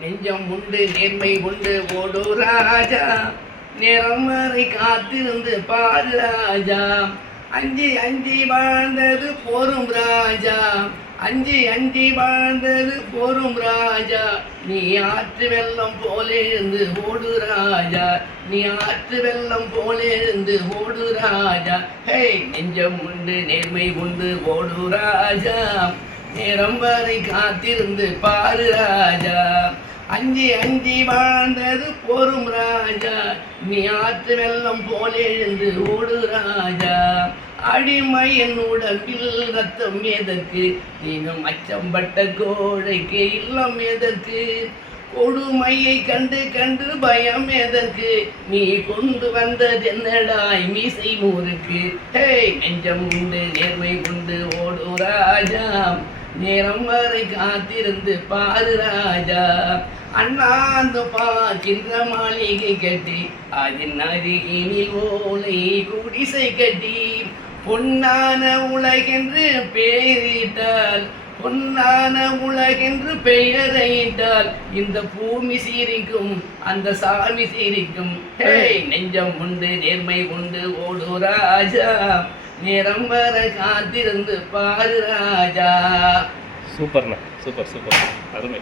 நெஞ்சம் உண்டு நேர்மை உண்டு ஓடு ராஜா. நேரம் மாறி காத்திருந்து பாரு ராஜா. அஞ்சு அஞ்சு வாழ்ந்தது போரும் ராஜா. அஞ்சு அஞ்சு வாழ்ந்தது போரும் ராஜா. நீ ஆற்று வெள்ளம் போலிருந்து ஓடு ராஜா. நீ ஆற்று வெள்ளம் போலிருந்து ஓடு ராஜா. ஹே நெஞ்சம் உண்டு நேர்மை உண்டு ஓடு ராஜா. நேரம் வரை காத்திருந்து பாரு ராஜா. அஞ்சி அஞ்சி வாழ்ந்தது போரும் ராஜா. நீ ஆற்று வெள்ளம் போல எழுந்து ஓடு ராஜா. அடிமை என் உடம்பில் ரத்தம் எதற்கு? நீனும் அச்சம்பட்ட கோழைக்கு இல்லம் எதற்கு? கொடுமையை கண்டு கண்டு பயம் எதற்கு? நீ கொண்டு வந்தது என்னடாய் மீசை மூருக்கு. ஹே நெஞ்சம் உண்டு நேர்மை உண்டு ராஜா நேரம் வரை காத்திருந்து பாரு ராஜா அண்ணாந்து பார்க்கின்ற மாளிகை கட்டி அதன் அருகினில் ஓலை குடிசை கட்டி. பொன்னான உலகென்று பெயரிட்டால் பொன்னான உலகென்று பெயரையிட்டால் இந்த பூமி சீரிக்கும் அந்த சாமி சீரிக்கும் நெஞ்சம் உண்டு நேர்மை உண்டு ஓடு ராஜா நேரம் வர காத்திருந்து பாரு ராஜா. சூப்பர்ண்ணா சூப்பர் சூப்பர். அருமை.